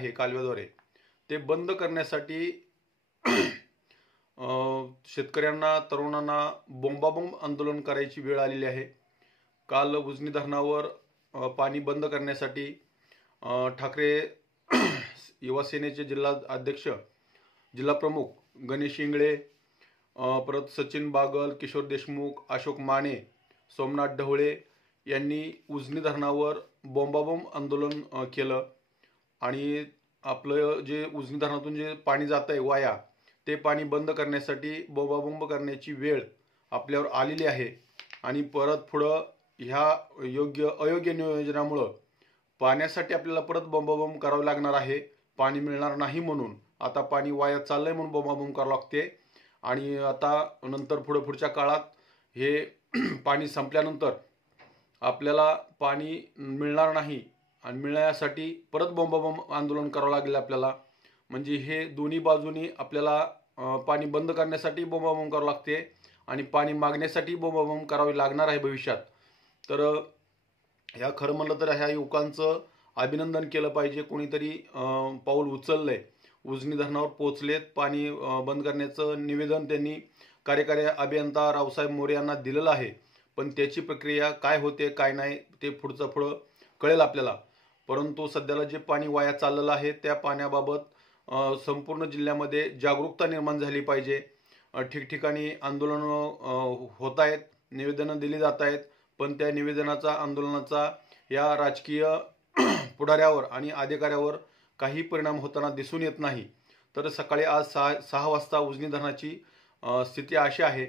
आहे कालव्याद्वारे ते बंद करण्यासाठी शेतकऱ्यांना तरुणांना बोंबाबोंब आंदोलन करायची वेळ आलेली आहे। काल उजनी धरणावर पाणी बंद करण्यासाठी ठाकरे युवा सेनेचे जिल्हा अध्यक्ष जिल्हा प्रमुख गणेश इंगळे, परत सचिन बागल, किशोर देशमुख, अशोक माने, सोमनाथ ढवळे यांनी उजनी धरणावर बोंबाबोंब आंदोलन केलं आणि आपलं जे उजनी धरणातून जे पाणी जात आहे वाया ते पाणी बंद करण्यासाठी बोंबाबोंब करण्याची वेळ आपल्यावर आलेली आहे आणि परत पुढं ह्या अयोग्य नियोजनामुळं पाण्यासाठी आपल्याला परत बोंबाबोंब करावं लागणार आहे। पाणी मिळणार नाही म्हणून आता पाणी वाया चाललंय म्हणून बोंबाबोंब करावं लागते आणि आता नंतर पुढच्या काळात हे पाणी संपल्यानंतर आपल्याला पाणी मिळणार नाही आणि मिळण्यासाठी परत बोंबाबोंब आंदोलन करावं लागेल आपल्याला। म्हणजे हे दोन्ही बाजूनी आपल्याला पाणी बंद करण्यासाठी बोंबाबोंब करावं लागते आणि पाणी मागण्यासाठी बोंबाबोंब करावी लागणार आहे भविष्यात। तर ह्या खरं म्हणलं तर ह्या युवकांचं अभिनंदन केलं पाहिजे, कोणीतरी पाऊल उचललंय, उजनी धरणावर पोहोचलेत, पाणी बंद करण्याचं निवेदन त्यांनी कार्यकारी अभियंता रावसाहेब मोरे यांना दिलेलं आहे। पण त्याची प्रक्रिया काय होते काय नाही ते पुढं कळेल आपल्याला। परंतु सध्याला जे पाणी वाया चाललेलं आहे त्या पाण्याबाबत संपूर्ण जिल्ह्यामध्ये जागरूकता निर्माण झाली पाहिजे। ठिकठिकाणी आंदोलन होत आहेत, निवेदनं दिली जात आहेत, पण त्या निवेदनाचा आंदोलनाचा या राजकीय पुढाऱ्यावर आणि अधिकाऱ्यावर काही परिणाम होताना दिसून येत नाही। तर सकाळी आज 6 वाजता उजनी धरणाची स्थिती अशी आहे,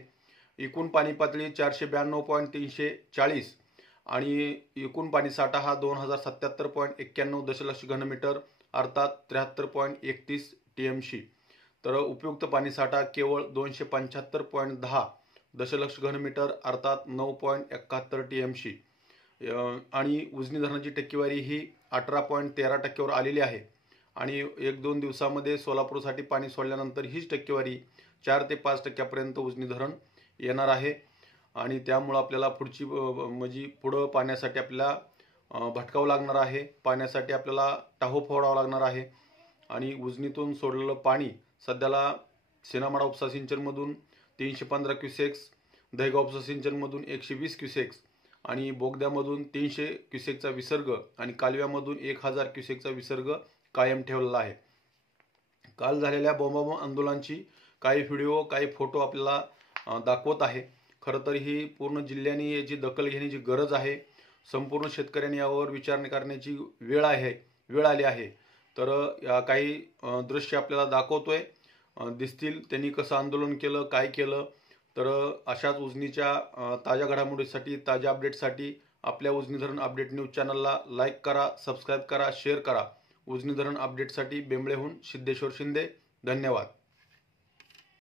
एकूण पाणी पातळी 492.340 आणि एकूण पाणी साठा हा 2077.91 दशलक्ष घनमीटर अर्थात 73.31 TMC। तर उपयुक्त पाणी साठा केवळ 275.10 दशलक्ष घनमीटर अर्थात 9.71 TMC आणि उजनी धरणाची टक्केवारी ही 18.13% वर आलेली आहे आणि 1-2 दिवसामध्ये सोलापूरसाठी पाणी सोडल्यानंतर हीच टक्केवारी 4 ते 5% उजनी धरण येणार आहे आणि त्यामुळे आपल्याला पुढं पाण्यासाठी आपल्याला भटकावं लागणार आहे, पाण्यासाठी आपल्याला टाहो फोडावा लागणार आहे आणि उजनीतून सोडलेलं पाणी सध्याला सिनामाडा उपसा सिंचनमधून 315 क्युसेक्स, दहेगाव उपसा सिंचनमधून 120 क्युसेक्स आणि बोगद्यामधून 300 क्युसेकचा विसर्ग आणि कालव्यामधून 1000 क्युसेकचा विसर्ग कायम ठेवलेला आहे। काल झालेल्या बोंबाबोंब आंदोलनाची काही व्हिडिओ काही फोटो आपल्याला दाखवत आहे। खरं तर ही पूर्ण जिल्ह्याने याची दखल घेण्याची गरज आहे, संपूर्ण शेतकऱ्यांनी यावर विचार करण्याची वेळ आली आहे। तर काही दृश्य आपल्याला दाखवतोय, दिसतील त्यांनी कसं आंदोलन केलं काय केलं। तर अशाच उजनीच्या ताज्या घडामोडीसाठी ताज्या अपडेटसाठी आपल्या उजनी धरण अपडेट न्यूज चॅनलला लाईक करा, सबस्क्राईब करा, शेअर करा। उजनी धरण अपडेटसाठी बेंबळेहून सिद्धेश्वर शिंदे, धन्यवाद।